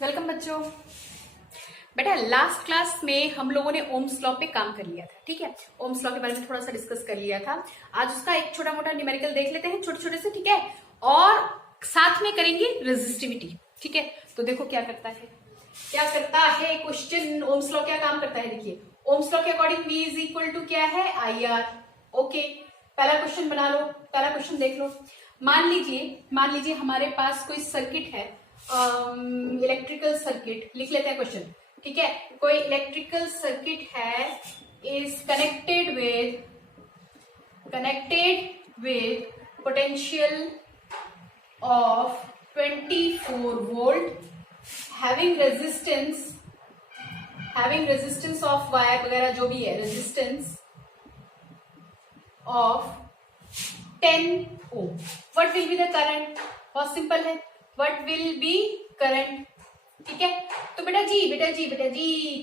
Welcome बच्चों। बेटा last class में हम लोगों ने ओम्स लॉ पे काम कर लिया था, ठीक है। ओम्स लॉ के बारे में थोड़ा सा डिस्कस कर लिया था। आज उसका एक छोटा मोटा न्यूमेरिकल देख लेते हैं, छोटे छोटे से, ठीक है। और साथ में करेंगे रेजिस्टिविटी, ठीक है। तो देखो क्या करता है, क्वेश्चन। ओम्स लॉ क्या काम करता है, देखिए। ओम्स लॉ के according V is equal to क्या है, IR। ओके, पहला क्वेश्चन बना लो, पहला क्वेश्चन देख लो। मान लीजिए हमारे पास कोई सर्किट है, इलेक्ट्रिकल सर्किट, लिख लेते हैं क्वेश्चन, ठीक है। कोई इलेक्ट्रिकल सर्किट है, is connected with potential of 24 volt, having resistance of wire वगैरह जो भी है, resistance of 10 ohm. What will be the current? बहुत सिंपल है, व्हाट विल बी करंट, ठीक है। तो बेटा जी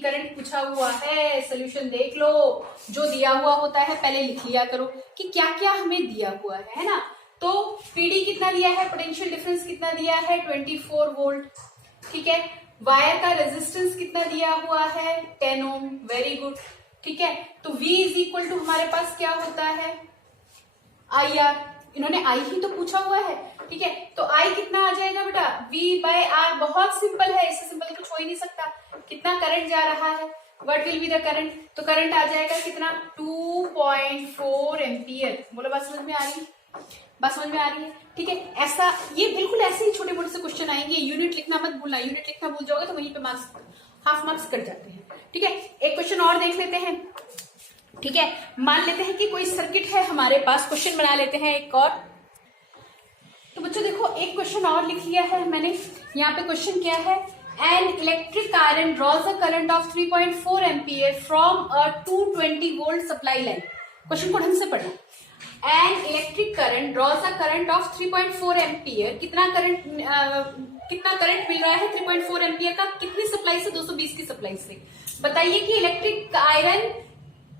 करंट पूछा हुआ है, सोल्यूशन देख लो। जो दिया हुआ होता है पहले लिख लिया करो कि क्या क्या हमें दिया हुआ है ना। तो पीडी कितना दिया है, पोटेंशियल डिफरेंस कितना दिया है, 24 वोल्ट, ठीक है। वायर का रेजिस्टेंस कितना दिया हुआ है, 10 ओम, वेरी गुड, ठीक है। तो V इज इक्वल टू हमारे पास क्या होता है, IR। इन्होंने I ही तो पूछा हुआ है, ठीक है। तो I कितना आ जाएगा बेटा, V/R। बहुत सिंपल है, इससे सिंपल कुछ हो ही नहीं सकता। कितना करंट जा रहा है, what will be the current? तो करंट आ जाएगा कितना, 2.4 एम्पियर। बोलो बात समझ में आ रही है? बात समझ में आ रही है, ठीक है। ऐसा, ये बिल्कुल ऐसे ही छोटे मोटे से क्वेश्चन आएंगे। यूनिट लिखना मत भूलना, यूनिट लिखना भूल जाओगे तो वहीं पे मार्क्स, हाफ मार्क्स कट जाते हैं, ठीक है। एक क्वेश्चन और देख लेते हैं, ठीक है। मान लेते हैं कि कोई सर्किट है हमारे पास, क्वेश्चन बना लेते हैं एक और। तो बच्चों देखो, एक क्वेश्चन और लिख लिया है मैंने। यहाँ पे क्वेश्चन क्या है, an electric iron draws a current of 3.4 ampere from a 220 volt supply line. Question को ढंग से पढ़ो। An electric current draws a current of 3.4 ampere. कितना करंट मिल रहा है 3.4 एम्पियर का, कितनी सप्लाई से, 220 की सप्लाई से। बताइए कि electric iron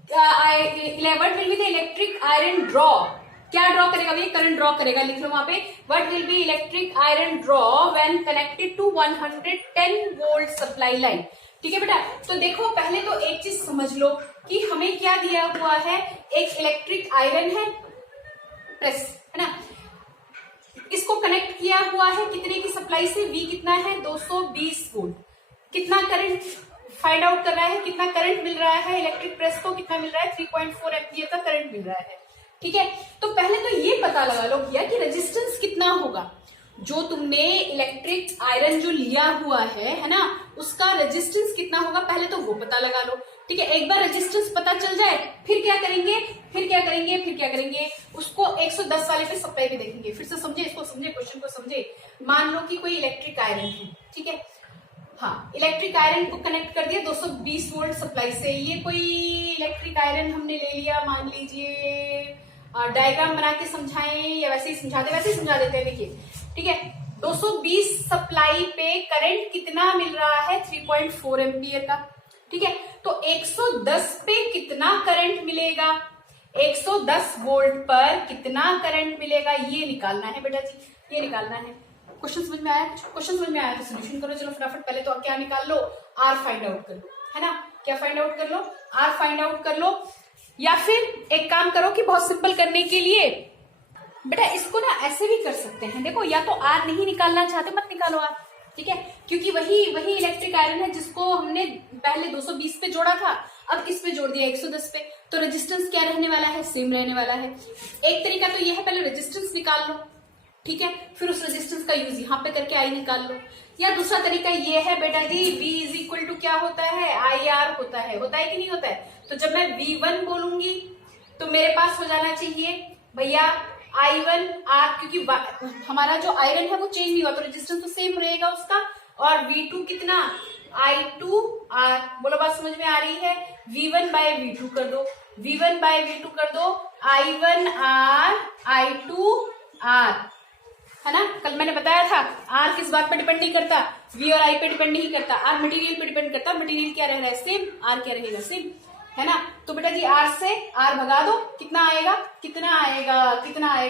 what will be the electric iron draw. क्या ड्रॉ करेगा भैया, करंट ड्रॉ करेगा, लिख लो वहां पे। What will be electric iron draw when connected to 110 volt supply line, ठीक है बेटा। तो देखो पहले तो एक चीज समझ लो कि हमें क्या दिया हुआ है, एक इलेक्ट्रिक आयरन है, प्रेस है ना, इसको कनेक्ट किया हुआ है कितने की सप्लाई से, V कितना है, 220 वोल्ट। कितना करंट फाइंड आउट कर रहा है, कितना करंट मिल रहा है इलेक्ट्रिक प्रेस को, कितना मिल रहा है, 3.4 एम्पियर का करंट मिल रहा है, ठीक है। तो पहले तो ये पता लगा लो भैया कि रेजिस्टेंस कितना होगा। जो तुमने इलेक्ट्रिक आयरन जो लिया हुआ है ना, उसका रेजिस्टेंस कितना होगा, पहले तो वो पता लगा लो, ठीक है। एक बार रेजिस्टेंस पता चल जाए, फिर क्या करेंगे, उसको 110 वाले पे सप्लाई भी देखेंगे। फिर से समझे, इसको समझे, क्वेश्चन को समझे। मान लो कि कोई इलेक्ट्रिक आयरन है, ठीक है। हाँ, इलेक्ट्रिक आयरन को कनेक्ट कर दिया 220 वोल्ट सप्लाई से। ये कोई इलेक्ट्रिक आयरन हमने ले लिया, मान लीजिए, डायग्राम बना के समझाएं या वैसे ही समझा देते हैं, देखिए, ठीक है। 220 सप्लाई पे करंट कितना मिल रहा है, 3.4 एम्पियर का, ठीक है। तो 110 पे कितना करंट मिलेगा, 110 वोल्ट पर कितना करंट मिलेगा, ये निकालना है बेटा जी, ये निकालना है। क्वेश्चन समझ में आया? क्वेश्चन समझ में आया तो सोल्यूशन करो। चलो फटाफट, पहले तो क्या निकाल लो, R फाइंड आउट कर लो, है ना। क्या फाइंड आउट कर लो, R फाइंड आउट कर लो। या फिर एक काम करो कि बहुत सिंपल करने के लिए बेटा इसको ना ऐसे भी कर सकते हैं। देखो, या तो R नहीं निकालना चाहते, मत निकालो R, ठीक है। क्योंकि वही इलेक्ट्रिक आयरन है जिसको हमने पहले 220 पे जोड़ा था, अब किस पे जोड़ दिया, 110 पे। तो रेजिस्टेंस क्या रहने वाला है, सेम रहने वाला है। एक तरीका तो ये है, पहले रेजिस्टेंस निकाल लो, ठीक है, फिर उस रेजिस्टेंस का यूज यहाँ पे करके I निकाल लो। या दूसरा तरीका ये है बेटा जी, V इज इक्वल टू क्या होता है, IR होता है कि नहीं होता है। तो जब मैं V1 बोलूंगी तो मेरे पास हो जाना चाहिए भैया I1R, क्योंकि हमारा जो आयरन है वो चेंज नहीं हुआ, तो रेजिस्टेंस तो सेम रहेगा उसका। और V2 कितना, I2R। बोलो बात समझ में आ रही है। V1/V2 कर दो, I1R I2R, है ना। कल मैंने बताया था R किस बात पे डिपेंड नहीं करता, V और I पे डिपेंड नहीं करता, R मटेरियल पे डिपेंड करता। मटेरियल क्या रह रहा है, सेम, R क्या रहेगा, सेम, है ना। तो बेटा जी R से R भगा दो, कितना आएगा,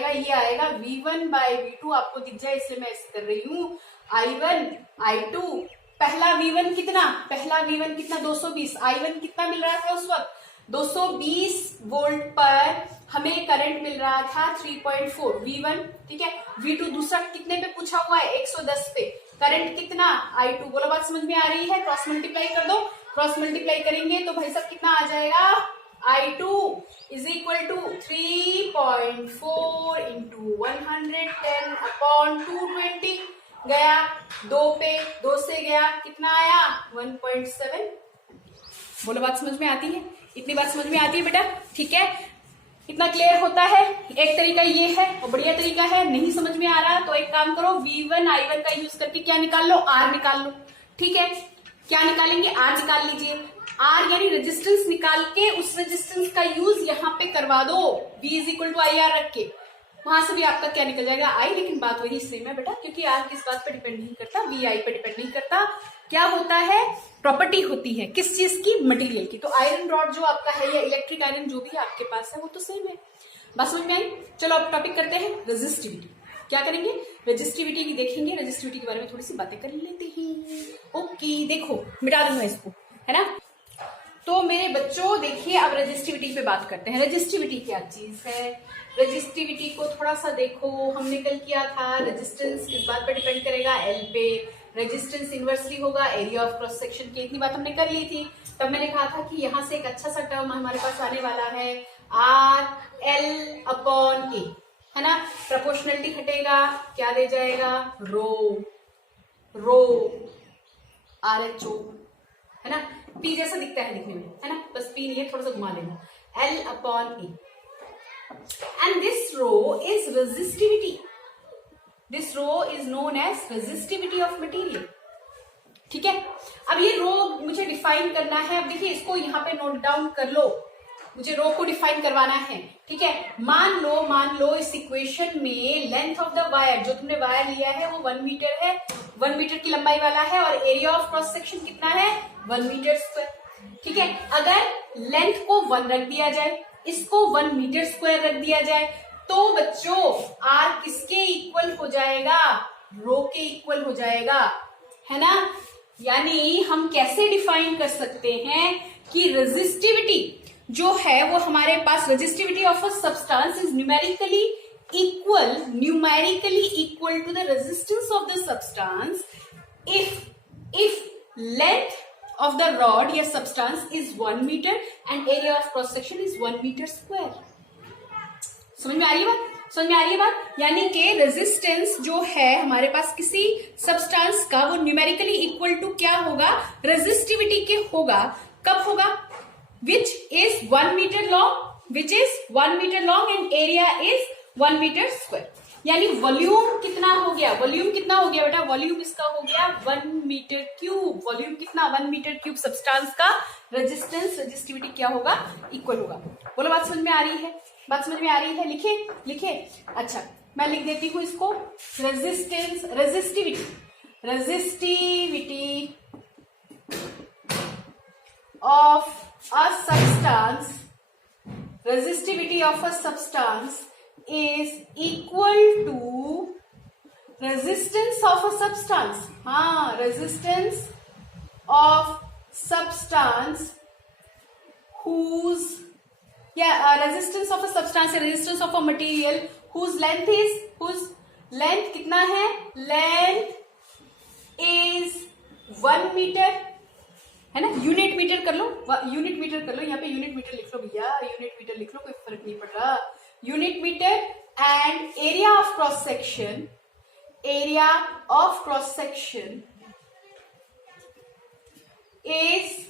ये आएगा V1/V2। आपको दिख जाए इसलिए मैं ऐसे कर रही हूँ, I1 I2 पहला V1 कितना, पहला V1 कितना 220, I1 कितना मिल रहा था उस वक्त 220 वोल्ट पर हमें करंट मिल रहा था 3.4 V1, ठीक है। V2 दूसरा कितने पे पूछा हुआ है 110 पे, करंट कितना I2। बोलो बात समझ में आ रही है, क्रॉस मल्टीप्लाई कर दो, क्रॉस मल्टीप्लाई करेंगे तो भाई साहब कितना आ जाएगा I2 is equal to 3.4 into 110 upon 220 गया, 2 पे 2 से गया कितना आया 1.7। बोलो बात समझ में आती है, इतनी बात समझ में आती है बेटा, ठीक है। इतना क्लियर होता है। एक तरीका ये है और बढ़िया तरीका है, नहीं समझ में आ रहा तो एक काम करो V1 I1 का यूज करके क्या निकाल लो, R निकाल लो, ठीक है। क्या निकालेंगे, R निकाल लीजिए, R यानी रेजिस्टेंस निकाल के उस रेजिस्टेंस का यूज यहाँ पे करवा दो, V is equal to IR रख के, वहां से भी आपका क्या निकल जाएगा I। लेकिन बात वही सेम है बेटा, क्योंकि R किस बात पे डिपेंड नहीं करता, VI पे डिपेंड नहीं करता, क्या होता है प्रॉपर्टी होती है किस चीज की, मटेरियल की। तो आयरन रॉड जो आपका है या इलेक्ट्रिक आयरन जो भी आपके पास है वो तो सेम है। बात समझ में आई। चलो अब टॉपिक करते हैं रेजिस्टिविटी। क्या करेंगे, रेजिस्टिविटी की देखेंगे, रेजिस्टिविटी के बारे में थोड़ी सी बातें कर लेते हैं। ओके देखो मिटा दूंगा इसको, है ना। तो मेरे बच्चों देखिए अब रेजिस्टिविटी पे बात करते हैं। रेजिस्टिविटी क्या चीज है, रेजिस्टिविटी को थोड़ा सा देखो, हमने कल किया था रेजिस्टेंस किस बात पे डिपेंड करेगा, एल पे, रेजिस्टेंस इनवर्सली होगा एरिया ऑफ क्रॉस सेक्शन की, इतनी बात हमने कर ली थी। तब मैंने कहा था कि यहां से एक अच्छा सा टर्म हमारे पास आने वाला है RL अपॉन ए, है ना। प्रोपोर्शनलिटी हटेगा, क्या दे जाएगा रो, रो RHO, है ना। P जैसा दिखता है दिखने में, है ना, बस P नहीं है, थोड़ा सा घुमा लेना, L upon A. And this rho is resistivity. This rho is known as resistivity of material. ठीक है। अब ये रो मुझे डिफाइन करना है। अब देखिए इसको यहाँ पे नोट डाउन कर लो, मुझे रो को डिफाइन करवाना है, ठीक है। मान लो इस इक्वेशन में लेंथ ऑफ द वायर, जो तुमने वायर लिया है वो 1 मीटर है, 1 मीटर की लंबाई वाला है, और एरिया ऑफ क्रॉस सेक्शन कितना है 1 मीटर स्क्वायर, ठीक है। अगर लेंथ को 1 रख दिया जाए, इसको 1 मीटर स्क्वायर रख दिया जाए, तो बच्चों R किसके इक्वल हो जाएगा, रो के इक्वल हो जाएगा, है ना। यानी हम कैसे डिफाइन कर सकते हैं कि रेजिस्टिविटी जो है वो हमारे पास, resistivity of a substance is numerically equal to the resistance of the substance if length of the rod या substance is 1 meter and area of cross section is 1 meter square। समझ में आ रही है बात, समझ में आ रही है बात। यानी कि रेजिस्टेंस जो है हमारे पास किसी सब्सटेंस का वो न्यूमेरिकली इक्वल टू क्या होगा, रेजिस्टिविटी के होगा। कब होगा, which is 1 metre long, which is 1 metre long and area is 1 metre square. यानी वॉल्यूम कितना हो गया, वॉल्यूम कितना हो गया बेटा, वॉल्यूम इसका हो गया 1 मीटर क्यूब। वॉल्यूम कितना 1 मीटर क्यूब सब्सटेंस का, रेजिस्टेंस रेजिस्टिविटी क्या होगा, इक्वल होगा। बोलो बात समझ में आ रही है, बात समझ में आ रही है। लिखे लिखे, अच्छा मैं लिख देती हूं इसको, resistance resistivity, resistivity of a substance, resistivity of a substance is equal to resistance of a substance। हाँ, resistance of substance whose resistance of a substance, resistance of a material whose length कितना है, length is 1 metre, है ना। Unit metre कर लो, unit metre कर लो, यहाँ पे unit metre लिख लो भैया, यूनिट मीटर लिख लो, कोई फर्क नहीं पड़ रहा। Unit metre and area of cross section, area of cross section is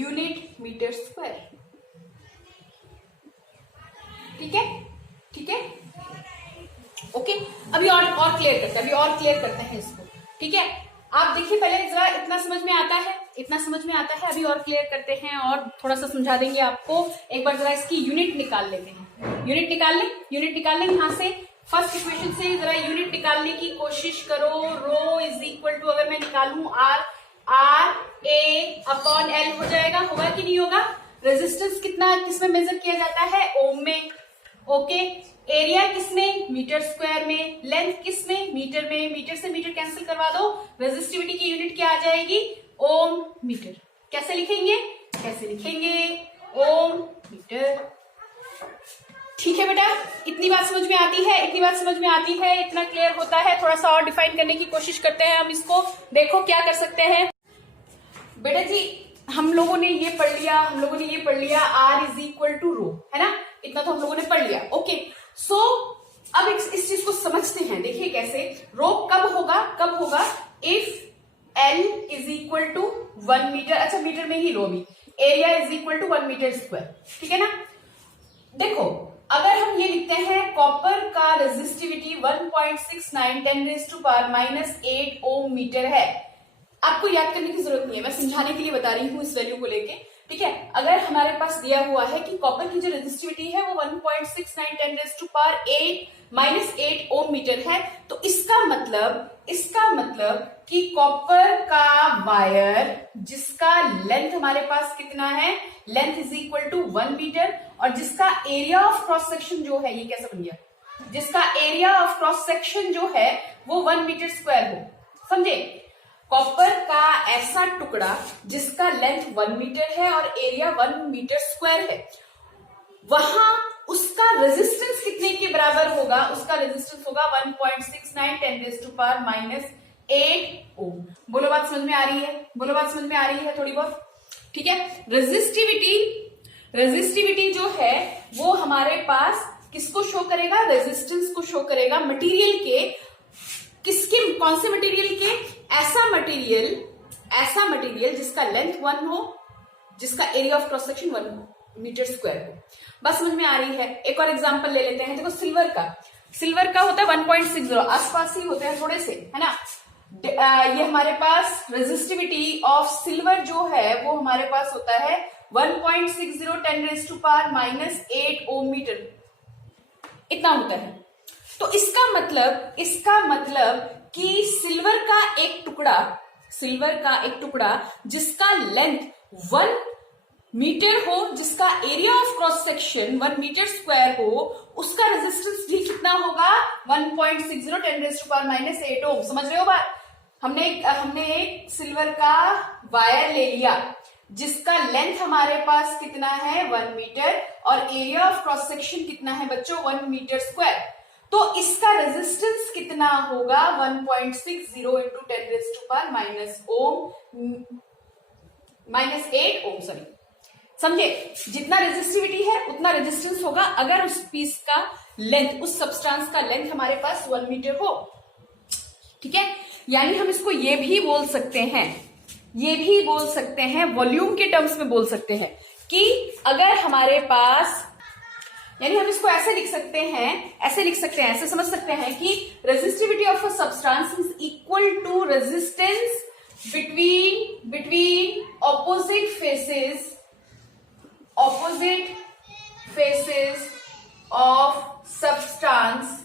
unit metre square. ठीक है, ठीक है, ओके। अभी और क्लियर करते हैं, अभी और क्लियर करते हैं इसको, ठीक है। आप देखिए पहले जरा इतना समझ में आता है, इतना समझ में आता है, अभी और क्लियर करते हैं और थोड़ा सा समझा देंगे आपको। एक बार जरा इसकी यूनिट निकाल लेते हैं, यूनिट निकाल लें, यूनिट निकाल लें। यहां से फर्स्ट इक्वेशन से जरा यूनिट निकालने की कोशिश करो। रो इज इक्वल टू, अगर मैं निकालूं R A अपॉन L हो जाएगा, होगा कि नहीं होगा। रेजिस्टेंस कितना किसमें मेजर किया जाता है, ओम में, ओके, एरिया किसमें, मीटर स्क्वायर में, लेंथ किसमें, मीटर में, मीटर से मीटर कैंसिल करवा दो, रेजिस्टिविटी की यूनिट क्या आ जाएगी, ओम मीटर। कैसे लिखेंगे, कैसे लिखेंगे, ओम मीटर। ठीक है बेटा, इतनी बात समझ में आती है, इतनी बात समझ में आती है, इतना क्लियर होता है। थोड़ा सा और डिफाइन करने की कोशिश करते हैं हम इसको। देखो क्या कर सकते हैं बेटा जी, हम लोगों ने ये पढ़ लिया, R इज इक्वल टू रो, है ना, इतना तो हम लोगों ने पढ़ लिया। ओके, सो अब इस चीज को समझते हैं। देखिए कैसे, रो कब होगा, if L is equal to 1 metre. अच्छा, मीटर में ही रो भी, area is equal to 1 metre square, ठीक है ना। देखो, अगर हम ये लिखते हैं कॉपर का रेजिस्टिविटी 1.69 10⁻⁻8 ओम मीटर है। आपको याद करने की जरूरत नहीं है, मैं समझाने के लिए बता रही हूँ इस वैल्यू को लेके, ठीक है। अगर हमारे पास दिया हुआ है कि कॉपर की जो रेजिस्टिविटी है वो 1.69 10⁻⁻8 ओम मीटर है, तो इसका मतलब कि कॉपर का वायर जिसका लेंथ हमारे पास कितना है, length is equal to 1 metre, और जिसका एरिया ऑफ क्रॉस सेक्शन जो है, ये कैसे बन गया, जिसका एरिया ऑफ क्रॉस सेक्शन जो है वो 1 मीटर स्क्वायर हो। समझे, कॉपर का ऐसा टुकड़ा जिसका लेंथ 1 मीटर है और एरिया 1 मीटर स्क्वायर है, वहां उसका रेजिस्टेंस कितने के बराबर होगा, उसका रेजिस्टेंस होगा 1.69 10⁻⁻8 ओम। बोलो बात समझ में आ रही है, बोलो बात समझ में आ रही है थोड़ी बहुत, ठीक है। रेजिस्टिविटी जो है वो हमारे पास किसको शो करेगा, रेजिस्टेंस को शो करेगा, मटेरियल के, किसके, कौन से मटेरियल के, ऐसा मटेरियल जिसका लेंथ 1 हो, जिसका area of cross section 1 metre square हो। बात समझ में आ रही है। एक और एग्जांपल ले लेते हैं। देखो, सिल्वर का होता है 1.60, आसपास ही होते हैं थोड़े से, है ना। ये हमारे पास रेजिस्टिविटी ऑफ सिल्वर जो है वो हमारे पास होता है 1.60 10⁻⁻8 ओम मीटर, इतना होता है। तो इसका मतलब कि सिल्वर का एक टुकड़ा जिसका लेंथ 1 मीटर हो, जिसका area of cross section 1 metre square हो, उसका रेजिस्टेंस भी कितना होगा, 1.60 10⁻⁻8 ओम। समझ रहे हो बात। हमने एक सिल्वर का वायर ले लिया जिसका लेंथ हमारे पास कितना है, 1 मीटर, और एरिया ऑफ क्रॉस सेक्शन कितना है बच्चों, 1 मीटर स्क्वायर। तो इसका रेजिस्टेंस कितना होगा, 1.60 into 10⁻⁻8 ओम, सॉरी। समझे, जितना रेजिस्टिविटी है उतना रेजिस्टेंस होगा अगर उस पीस का लेंथ, उस सब्सटेंस का लेंथ हमारे पास 1 मीटर हो, ठीक है। यानी हम इसको ये भी बोल सकते हैं, वॉल्यूम के टर्म्स में बोल सकते हैं कि अगर हमारे पास, यानी हम इसको ऐसे लिख सकते हैं, ऐसे समझ सकते हैं कि resistivity of a substance is equal to resistance between opposite faces of substance.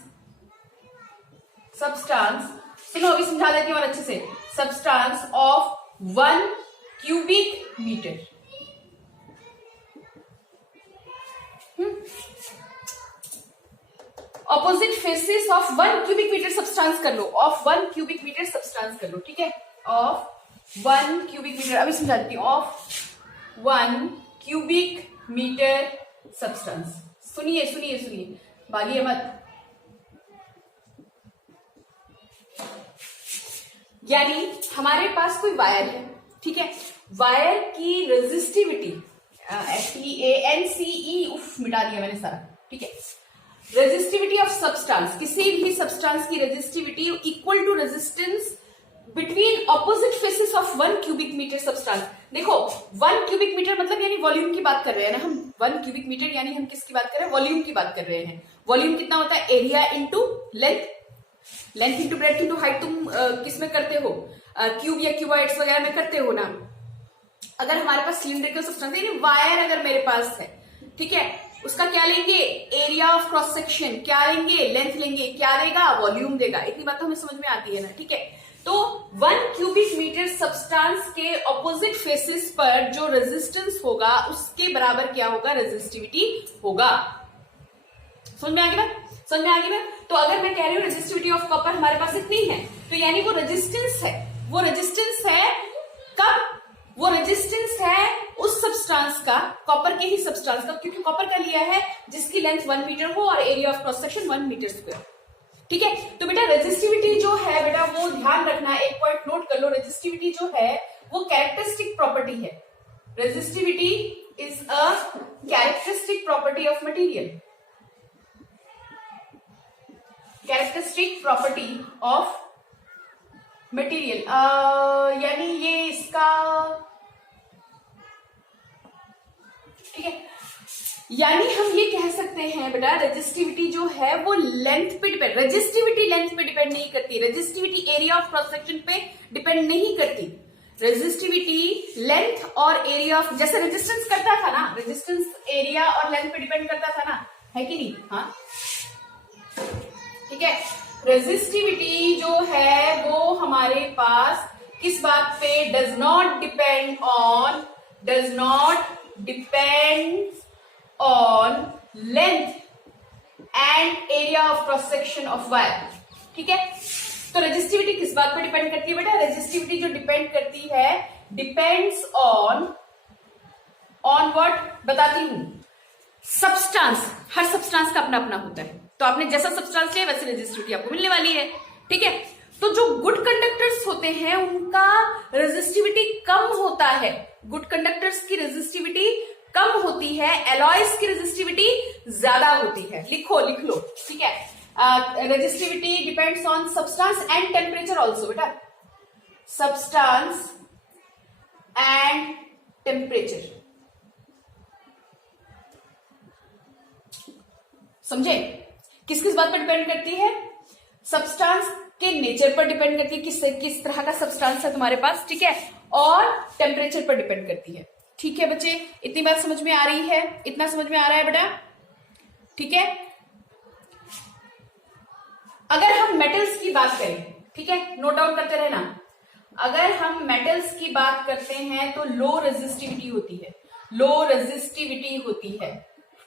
सुनो, अभी समझा देती हूं और अच्छे से। Substance of 1 cubic metre, opposite faces of 1 cubic metre substance कर लो, ऑफ 1 क्यूबिक मीटर सब्सटेंस कर लो, ठीक है। ऑफ 1 क्यूबिक मीटर, अभी समझा देती हूं, ऑफ 1 क्यूबिक मीटर सब्सटेंस। सुनिए, भागिए मत। यानी हमारे पास कोई वायर है, ठीक है, वायर की रेजिस्टिविटी FEANCE, उफ मिटा दिया मैंने सारा, ठीक है। रेजिस्टिविटी ऑफ सब्सटेंस, किसी भी सब्सटेंस की resistivity equal to resistance between opposite faces of 1 cubic metre substance. देखो, 1 क्यूबिक मीटर मतलब यानी वॉल्यूम की बात कर रहे हैं ना हम। 1 क्यूबिक मीटर यानी हम किसकी बात कर रहे हैं, वॉल्यूम की बात कर रहे हैं। वॉल्यूम कितना होता है, area into length into breadth into height. तुम किसमें करते हो, क्यूब या क्यूबॉइड्स वगैरह में करते हो ना। अगर हमारे पास सिलिंड्रिकल सब्सटेंस है, वायर अगर मेरे पास है, ठीक है, उसका क्या लेंगे, एरिया ऑफ क्रॉस सेक्शन, क्या लेंगे, लेंथ लेंगे, क्या देगा, वॉल्यूम देगा। इतनी बात तो हमें समझ में आती है ना, ठीक है। तो 1 क्यूबिक मीटर सब्सटेंस के ऑपोजिट फेसेस पर जो रेजिस्टेंस होगा उसके बराबर क्या होगा, रेजिस्टिविटी होगा। समझ में आ गई बात? समझ में आ गई बात? तो अगर मैं कह रही हूँ रेजिस्टिविटी ऑफ कॉपर हमारे पास इतनी है, तो यानी वो रेजिस्टेंस है, वो रेजिस्टेंस है कब? वो रेजिस्टेंस है उस सब्सटेंस का, कॉपर के ही सब्सटेंस का, क्योंकि कॉपर का लिया है जिसकी लेंथ 1 मीटर हो और area of cross section 1 metre square. ठीक है, तो बेटा रेजिस्टिविटी जो है बेटा वो ध्यान रखना, एक पॉइंट नोट कर लो, रेजिस्टिविटी जो है वो कैरेक्टरिस्टिक प्रॉपर्टी है। Resistivity is a characteristic property of material, characteristic property of material, यानी ये इसका, ठीक है, यानी हम ये कह सकते हैं बेटा रेजिस्टिविटी जो है वो लेंथ पे डिपेंड, रेजिस्टिविटी लेंथ पे डिपेंड नहीं करती, resistivity area of cross section पे डिपेंड नहीं करती। रेजिस्टिविटी लेंथ और एरिया ऑफ, जैसे रेजिस्टेंस करता था ना, रेजिस्टेंस एरिया और लेंथ पे डिपेंड करता था ना, है कि नहीं? हाँ, ठीक है। रेजिस्टिविटी जो है वो हमारे पास किस बात पे? Does not depend on length and area of cross section of wire. ठीक है, तो रेजिस्टिविटी किस बात पे डिपेंड करती है बेटा? रेजिस्टिविटी जो डिपेंड करती है, डिपेंड्स ऑन व्हाट, बताती हूं, सब्सटेंस। हर सब्सटेंस का अपना अपना होता है, तो आपने जैसा सब्सटेंस लिया वैसे रेजिस्टिविटी आपको मिलने वाली है। ठीक है, तो जो गुड कंडक्टर्स होते हैं उनका रेजिस्टिविटी कम होता है, गुड कंडक्टर्स की रेजिस्टिविटी कम होती है, एलॉयज की रेजिस्टिविटी ज्यादा होती है। लिख लो, ठीक है। Resistivity depends on substance and temperature also बेटा, सब्सटेंस एंड टेम्परेचर, समझे? किस किस बात पर डिपेंड करती है? सब्सटेंस के नेचर पर डिपेंड करती है, किस तरह का सब्सटेंस है तुम्हारे पास, ठीक है, और टेम्परेचर पर डिपेंड करती है। ठीक है बच्चे, इतनी बात समझ में आ रही है? इतना समझ में आ रहा है बेटा? ठीक है, अगर हम मेटल्स की बात करें, ठीक है, नोट डाउन करते रहना, अगर हम मेटल्स की बात करते हैं तो लो रेजिस्टिविटी होती है, लो रेजिस्टिविटी होती है।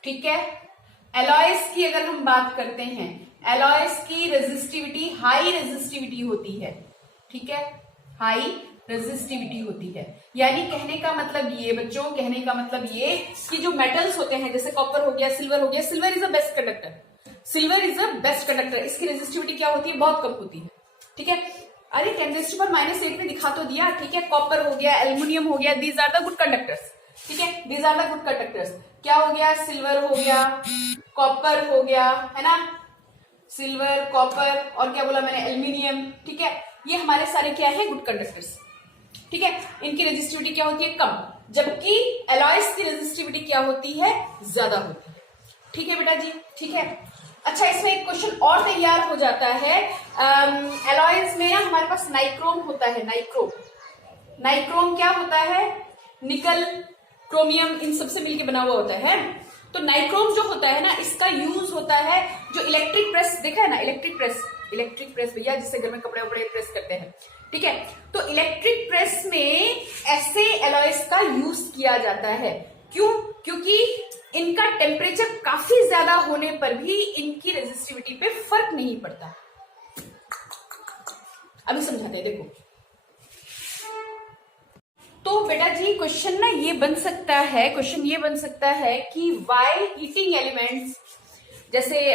ठीक है, एलॉयज की अगर हम बात करते हैं, एलॉयज की रेजिस्टिविटी हाई रेजिस्टिविटी होती है। ठीक है, हाई रेजिस्टिविटी होती है। यानी कहने का मतलब ये बच्चों, कहने का मतलब ये कि जो मेटल्स होते हैं जैसे कॉपर हो गया, सिल्वर हो गया, silver is a best conductor, silver is a best conductor, इसकी रेजिस्टिविटी क्या होती है? बहुत कम होती है। ठीक है, अरे 10⁻⁸ में दिखा तो दिया। ठीक है, कॉपर हो गया, एल्यूमिनियम हो गया, these are the good conductors. ठीक है, these are the good conductors. क्या हो गया? सिल्वर हो गया, कॉपर हो गया, है ना, सिल्वर, कॉपर, और क्या बोला मैंने? एल्यूमिनियम। ठीक है, ये हमारे सारे क्या है? Good conductors. ठीक है, इनकी रेजिस्टिविटी क्या होती है? कम, जबकि एलॉयज की रेजिस्टिविटी क्या होती है? ज्यादा होती है। ठीक है बेटा जी, ठीक है। अच्छा, इसमें एक क्वेश्चन और तैयार हो जाता है, एलॉयज में ना हमारे पास नाइक्रोम होता है, नाइक्रोम। नाइक्रोम क्या होता है? निकल, क्रोमियम, इन सबसे मिलके बना हुआ होता है। तो नाइक्रोम जो होता है ना, इसका यूज होता है जो इलेक्ट्रिक प्रेस, देखा है ना, इलेक्ट्रिक प्रेस भैया, जिससे घर में कपड़े वपड़े प्रेस करते हैं। ठीक है, तो इलेक्ट्रिक प्रेस में ऐसे एलॉयज का यूज किया जाता है। क्यों? क्योंकि इनका टेम्परेचर काफी ज्यादा होने पर भी इनकी रेजिस्टिविटी पे फर्क नहीं पड़ता। अभी समझाते हैं, देखो। तो बेटा जी क्वेश्चन ना ये बन सकता है, क्वेश्चन ये बन सकता है कि वाई हीटिंग एलिमेंट्स, जैसे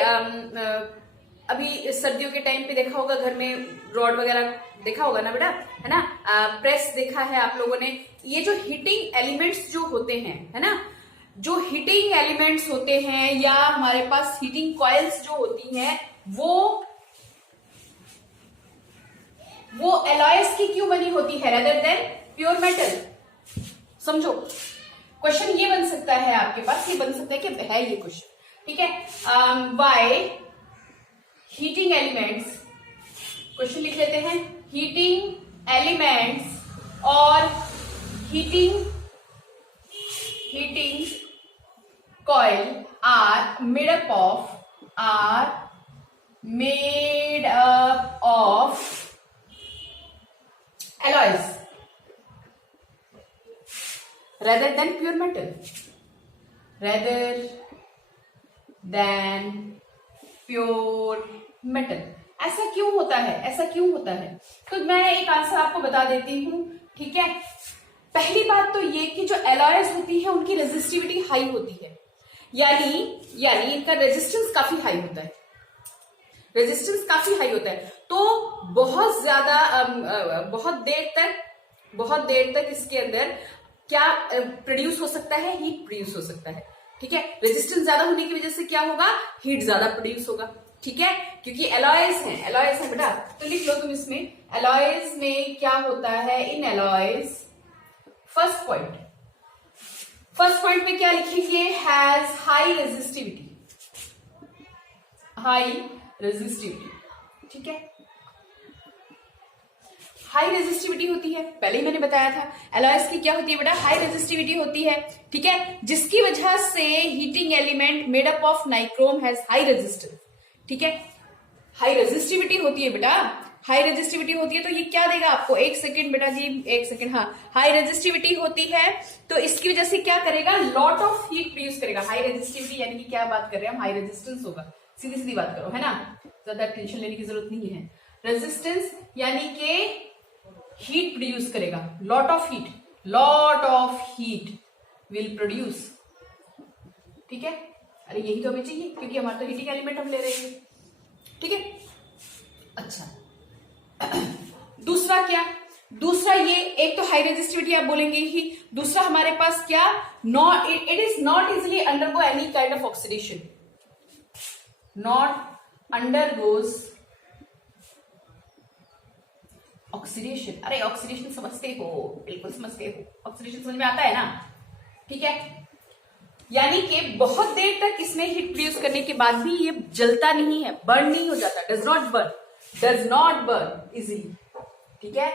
अभी सर्दियों के टाइम पे देखा होगा घर में रॉड वगैरह देखा होगा ना बेटा, है ना, प्रेस देखा है आप लोगों ने। ये जो हीटिंग एलिमेंट्स जो होते हैं, है ना, जो हीटिंग एलिमेंट्स होते हैं या हमारे पास हीटिंग कॉइल्स जो होती हैं, वो एलॉयज की क्यों बनी होती है रेदर देन प्योर मेटल? समझो, क्वेश्चन ये बन सकता है आपके पास, ये बन सकता है कि है ये क्वेश्चन। ठीक है, वाई हीटिंग एलिमेंट्स, क्वेश्चन लिख लेते हैं, हीटिंग एलिमेंट्स और heating coil are made up of alloys rather than pure metal, rather than pure metal. ऐसा क्यों होता है, ऐसा क्यों होता है? तो मैं एक आंसर आपको बता देती हूँ, ठीक है। पहली बात तो ये कि जो एलॉयज होती है उनकी रेजिस्टिविटी हाई होती है, यानी इनका रेजिस्टेंस काफी हाई होता है, रेजिस्टेंस काफी हाई होता है। तो बहुत ज्यादा बहुत देर तक इसके अंदर क्या प्रोड्यूस हो सकता है, हीट प्रोड्यूस हो सकता है, ठीक है। रेजिस्टेंस ज्यादा होने की वजह से क्या होगा, हीट ज्यादा प्रोड्यूस होगा, ठीक है, क्योंकि एलॉयज है बेटा। तो लिख लो तुम इसमें, एलॉयज में क्या होता है, इन एलॉयज फर्स्ट पॉइंट में क्या लिखेंगे, हैज हाई रेजिस्टिविटी, ठीक है। हाई रेजिस्टिविटी होती है, पहले ही मैंने बताया था एलॉयज की क्या होती है बेटा, हाई रेजिस्टिविटी होती है, ठीक है, जिसकी वजह से heating element made up of nichrome has high resistance, ठीक है। हाई रेजिस्टिविटी होती है बेटा, हाई रेजिस्टिविटी होती है, तो ये क्या देगा आपको, एक सेकेंड बेटा जी, एक सेकेंड, हाँ, हाई रेजिस्टिविटी होती है तो इसकी वजह से क्या करेगा, लॉट ऑफ हीट प्रोड्यूस करेगा। हाई रेजिस्टिविटी यानी कि क्या बात कर रहे हैं हम, हाई रेजिस्टेंस होगा, सीधी सीधी बात करो, है ना, ज्यादा टेंशन लेने की जरूरत नहीं है। रेजिस्टेंस यानी कि हीट प्रोड्यूस करेगा, lot of heat will produce, ठीक है। अरे यही तो हमें चाहिए, क्योंकि हमारा तो हीटिंग एलिमेंट हम ले रहे हैं, ठीक है। अच्छा, दूसरा क्या, दूसरा ये, एक तो हाई रेजिस्टिविटी आप बोलेंगे ही, दूसरा हमारे पास क्या, it is not easily undergo any kind of oxidation, not undergoes oxidation. अरे ऑक्सीडेशन समझते हो, बिल्कुल समझते हो, ऑक्सीडेशन समझ में आता है ना, ठीक है। यानी कि बहुत देर तक इसमें हीट प्रोड्यूस करने के बाद भी ये जलता नहीं है, बर्न नहीं हो जाता, डज नॉट बर्न इजीली, ठीक है,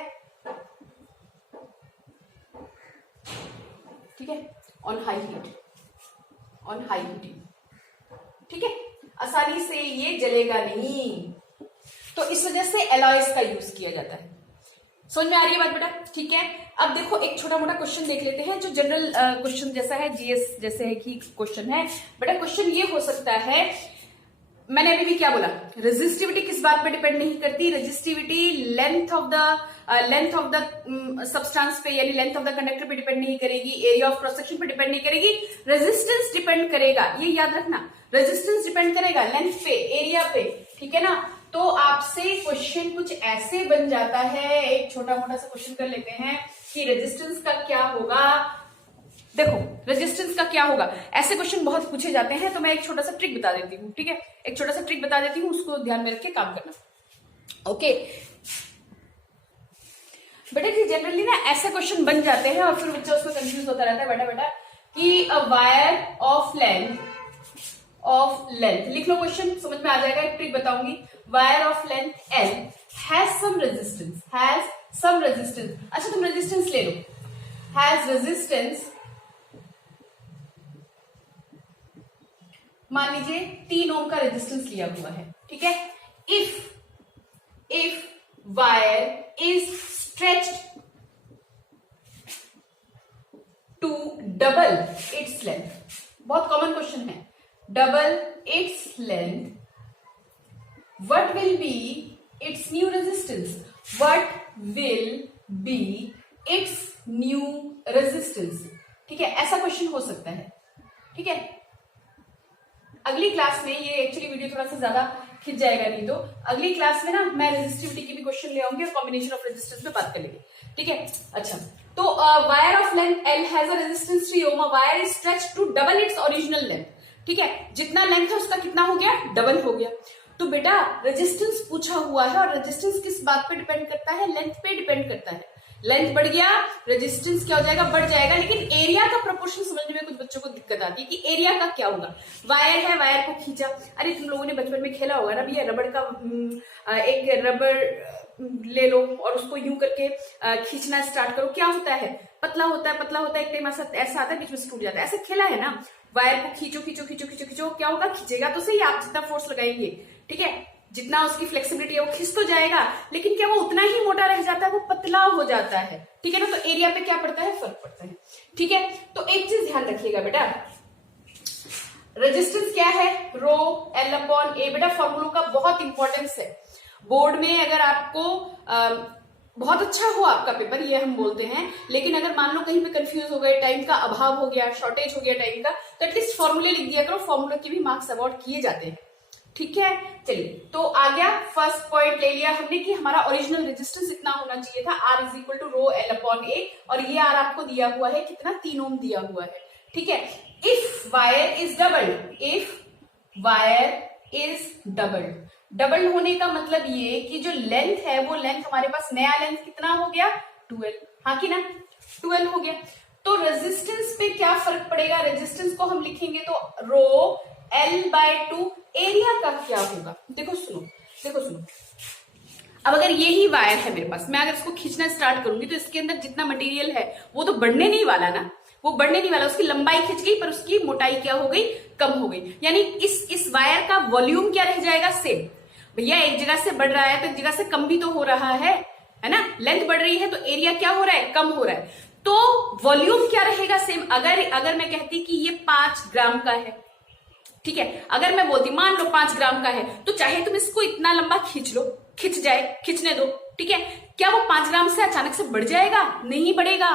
ठीक है, ऑन हाई हीटिंग, ठीक है, आसानी से ये जलेगा नहीं, तो इस वजह से एलॉयज का यूज किया जाता है। समझ में आ रही है बात बेटा, ठीक है। अब देखो एक छोटा मोटा क्वेश्चन देख लेते हैं, जो जनरल क्वेश्चन जैसा है, जीएस जैसे है कि क्वेश्चन है बेटा। क्वेश्चन ये हो सकता है, मैंने अभी भी क्या बोला, रेजिस्टिविटी किस बात पे डिपेंड नहीं करती, resistivity length of the substance पे, यानी लेंथ ऑफ द कंडक्टर पे डिपेंड नहीं करेगी, एरिया ऑफ क्रॉस सेक्शन पे डिपेंड नहीं करेगी, रेजिस्टेंस डिपेंड करेगा, ये याद रखना, रेजिस्टेंस डिपेंड करेगा लेंथ पे, एरिया पे, ठीक है ना। तो आपसे क्वेश्चन कुछ ऐसे बन जाता है, एक छोटा मोटा सा क्वेश्चन कर लेते हैं कि रेजिस्टेंस का क्या होगा। देखो रेजिस्टेंस का क्या होगा, ऐसे क्वेश्चन बहुत पूछे जाते हैं, तो मैं एक छोटा सा ट्रिक बता देती हूँ, ठीक है, एक छोटा सा ट्रिक बता देती हूँ, उसको ध्यान में रख के काम करना, ओके बेटा जी। जनरली ना ऐसे क्वेश्चन बन जाते हैं और फिर बच्चा उसमें कंफ्यूज होता रहता है बेटा कि अ वायर ऑफ लेंथ, लिख लो क्वेश्चन, समझ में आ जाएगा। एक ट्रिक बताऊंगी, wire of length L has some resistance, अच्छा तुम रेजिस्टेंस ले लो, हैज रेजिस्टेंस, मान लीजिए 3 ओम का रेजिस्टेंस लिया हुआ है, ठीक है। If wire is stretched to double its length, बहुत कॉमन क्वेश्चन है, double its length, what will be its new resistance, ठीक है, ऐसा क्वेश्चन हो सकता है, ठीक है। अगली क्लास में, ये एक्चुअली वीडियो थोड़ा सा ज्यादा खिंच जाएगा, नहीं तो अगली क्लास में ना मैं रेजिस्टिविटी की भी क्वेश्चन ले आऊंगी और कॉम्बिनेशन ऑफ रेजिस्टेंस पे बात करेंगे, ठीक है। अच्छा, तो wire of length L has a resistance 3 ohm, wire is stretched to double its original length, ठीक है, जितना लेंथ है उसका कितना हो गया, डबल हो गया। तो बेटा रेजिस्टेंस पूछा हुआ है, और रेजिस्टेंस किस बात पे डिपेंड करता है, लेंथ पे डिपेंड करता है। लेंथ बढ़ गया, रेजिस्टेंस क्या हो जाएगा, बढ़ जाएगा, लेकिन एरिया का प्रोपोर्शन समझने में कुछ बच्चों को दिक्कत आती है कि एरिया का क्या होगा। वायर है, वायर को खींचा, अरे तुम लोगों ने बचपन में खेला होगा ना भैया, रबड़ का एक रबड़ ले लो और उसको यूं करके खींचना स्टार्ट करो, क्या होता है, पतला होता है, एक टाइम ऐसा आता है बीच में से टूट जाता है, ऐसे खेला है ना। वायर को खींचो, क्या होगा, खींचेगा तो सही, आप जितना फोर्स लगाएंगे, ठीक है, जितना उसकी फ्लेक्सिबिलिटी है वो खिंच तो जाएगा, लेकिन क्या वो उतना ही मोटा रह जाता है, वो पतला हो जाता है, ठीक है ना। तो एरिया पे क्या पड़ता है, फर्क पड़ता है, ठीक है। तो एक चीज ध्यान रखिएगा बेटा, रेजिस्टेंस क्या है, रो एल अपॉन ए। बेटा फॉर्मूलों का बहुत इंपॉर्टेंस है बोर्ड में। अगर आपको बहुत अच्छा हो आपका पेपर, ये हम बोलते हैं, लेकिन अगर मान लो कहीं पे कंफ्यूज हो गए, टाइम का अभाव हो गया, शॉर्टेज हो गया टाइम का, तो एटलीस्ट फॉर्मूले लिख दिया करो, फॉर्मूले के भी मार्क्स अवार्ड किए जाते हैं। ठीक है, चलिए तो आ गया, फर्स्ट पॉइंट ले लिया हमने कि हमारा ओरिजिनल रेजिस्टेंस इतना होना चाहिए था, R is equal to rho L upon A, और ये R आपको दिया हुआ है कितना, 3 ओम दिया हुआ है। ठीक है, if wire is doubled, if wire is doubled, double होने का मतलब ये कि जो लेंथ है वो लेंथ हमारे पास, नया लेंथ कितना हो गया, 12, हाँ कि ना, 12 हो गया। तो रेजिस्टेंस पे क्या फर्क पड़ेगा, रेजिस्टेंस को हम लिखेंगे तो रो L बाय 2, एरिया का क्या होगा, देखो सुनो, अब अगर यही वायर है मेरे पास, मैं अगर इसको खींचना स्टार्ट करूंगी तो इसके अंदर जितना मटेरियल है वो तो बढ़ने नहीं वाला ना, वो बढ़ने नहीं वाला, उसकी लंबाई खिंच गई पर उसकी मोटाई क्या हो गई, कम हो गई। यानी इस वायर का वॉल्यूम क्या रह जाएगा, सेम। भैया एक जगह से बढ़ रहा है तो एक जगह से कम भी तो हो रहा है ना, लेंथ बढ़ रही है तो एरिया क्या हो रहा है, कम हो रहा है, तो वॉल्यूम क्या रहेगा, सेम। अगर मैं कहती कि ये 5 ग्राम का है, ठीक है, अगर मैं बोलती मान लो 5 ग्राम का है, तो चाहे तुम इसको इतना लंबा खींच लो, खिंच जाए, खींचने दो, ठीक है, क्या वो 5 ग्राम से अचानक से बढ़ जाएगा, नहीं बढ़ेगा,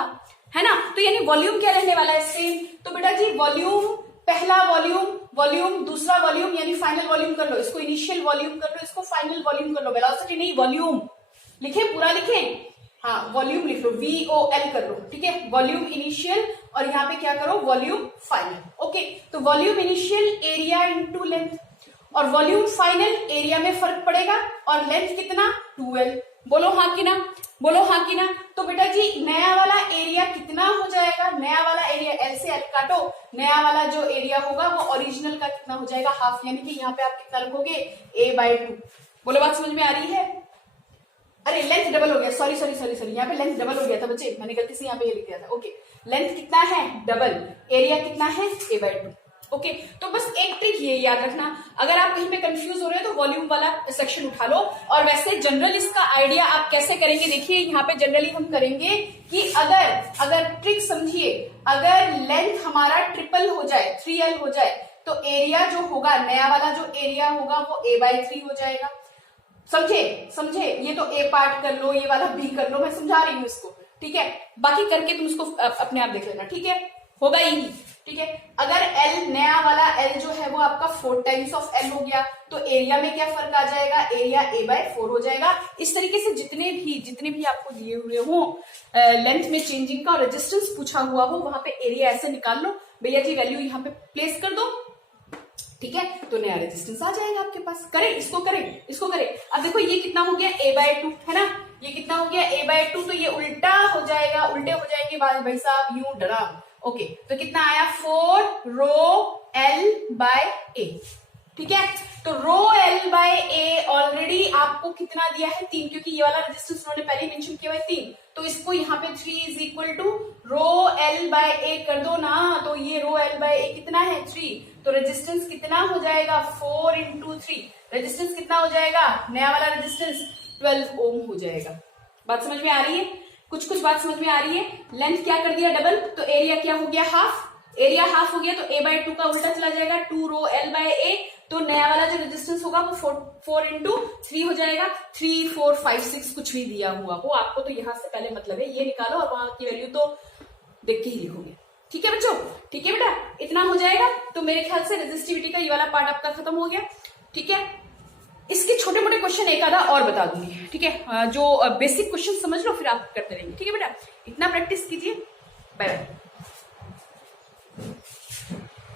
है ना। तो यानी वॉल्यूम क्या रहने वाला है, सेम। तो बेटा जी वॉल्यूम, पहला वॉल्यूम, दूसरा वॉल्यूम, यानी फाइनल वॉल्यूम कर लो, इसको इनिशियल वॉल्यूम कर लो, इसको फाइनल वॉल्यूम कर लो, वेलोसिटी नहीं वॉल्यूम, लिखे पूरा लिखे, हाँ वॉल्यूम लिख लो, VOL कर लो, ठीक है, वॉल्यूम इनिशियल, और यहाँ पे क्या करो, वॉल्यूम फाइनल। ओके, तो volume initial area into length, और वॉल्यूम फाइनल एरिया में फर्क पड़ेगा, और लेंथ कितना, 12। बोलो हाँ कि ना, बोलो हाँ कि ना। तो बेटा जी नया वाला एरिया कितना हो जाएगा, नया वाला एरिया, L से L काटो, नया वाला जो एरिया होगा वो ओरिजिनल का कितना हो जाएगा, हाफ, यानी कि यहाँ पे आप कितना रखोगे, A बाय 2। बोलो बात समझ में आ रही है, अरे लेंथ डबल हो गया, सॉरी, यहाँ पे लेंथ डबल हो गया था बच्चे, मैंने गलती से यहाँ पे ये लिख दिया था। ओके, लेंथ कितना है, डबल, एरिया कितना है, A बाय 2। ओके, तो बस एक ट्रिक ये याद रखना, अगर आप कहीं पे कंफ्यूज हो रहे हो तो वॉल्यूम वाला सेक्शन उठा लो। और वैसे जनरल इसका आइडिया आप कैसे करेंगे, देखिए यहाँ पे जनरली हम करेंगे कि अगर ट्रिक समझिए, अगर लेंथ हमारा ट्रिपल हो जाए, 3L हो जाए, तो एरिया जो होगा, नया वाला जो एरिया होगा वो A बाय 3 हो जाएगा। समझे, ये तो A पार्ट कर लो, ये वाला B कर लो, मैं समझा रही हूँ इसको, ठीक है, बाकी करके तुम इसको अपने आप देख लेना, ठीक है, होगा ही, ठीक है। अगर L, नया वाला L जो है वो आपका 4 टाइम्स ऑफ L हो गया, तो एरिया में क्या फर्क आ जाएगा, एरिया A बाय 4 हो जाएगा। इस तरीके से जितने भी आपको दिए हुए हो लेंथ में चेंजिंग का और रेजिस्टेंस पूछा हुआ हो, वहां पे एरिया ऐसे निकाल लो, भैया जी वैल्यू यहाँ पे प्लेस कर दो, ठीक है, तो नया रेजिस्टेंस आ जाएगा आपके पास। करें इसको, करें। अब देखो ये कितना हो गया, A बाय 2, है ना, ये कितना हो गया, A बाय 2, तो ये उल्टा हो जाएगा, उल्टे हो जाएंगे भाई साहब, यूं डरा। ओके, तो कितना आया, 4 रो L बाय A, ठीक है। तो रो L बाय A ऑलरेडी आपको कितना दिया है, 3, क्योंकि ये वाला रेजिस्टेंस उन्होंने पहले मेंशन किया हुआ है 3, तो इसको यहाँ पे 3 is equal to rho L by A कर दो ना, तो ये रो L बाय A कितना है, 3, तो रेजिस्टेंस कितना हो जाएगा, 4 इंटू 3, रेजिस्टेंस कितना हो जाएगा, नया वाला रेजिस्टेंस 12 ओम हो जाएगा। बात समझ में आ रही है, कुछ बात समझ में आ रही है। लेंथ क्या कर दिया, डबल, तो एरिया क्या हो गया, हाफ, एरिया हाफ हो गया, तो A बाय 2 का उल्टा चला जाएगा, 2 रो L बाय A, तो नया वाला जो रेजिस्टेंस होगा वो 4 इंटू 3 हो जाएगा। 3, 4, 5, 6 कुछ भी दिया हुआ हो आपको, तो यहां से पहले मतलब है ये निकालो, और वहां की वैल्यू तो देख के ही लिखोगे, ठीक है बच्चों, ठीक है बेटा, इतना हो जाएगा। तो मेरे ख्याल से रेजिस्टिविटी का ये वाला पार्ट आपका खत्म हो गया, ठीक है। इसके छोटे मोटे क्वेश्चन एक आधा और बता दूंगी, ठीक है, जो बेसिक क्वेश्चन समझ लो, फिर आप करते रहेंगे, ठीक है बेटा, इतना प्रैक्टिस कीजिए। Bye bye.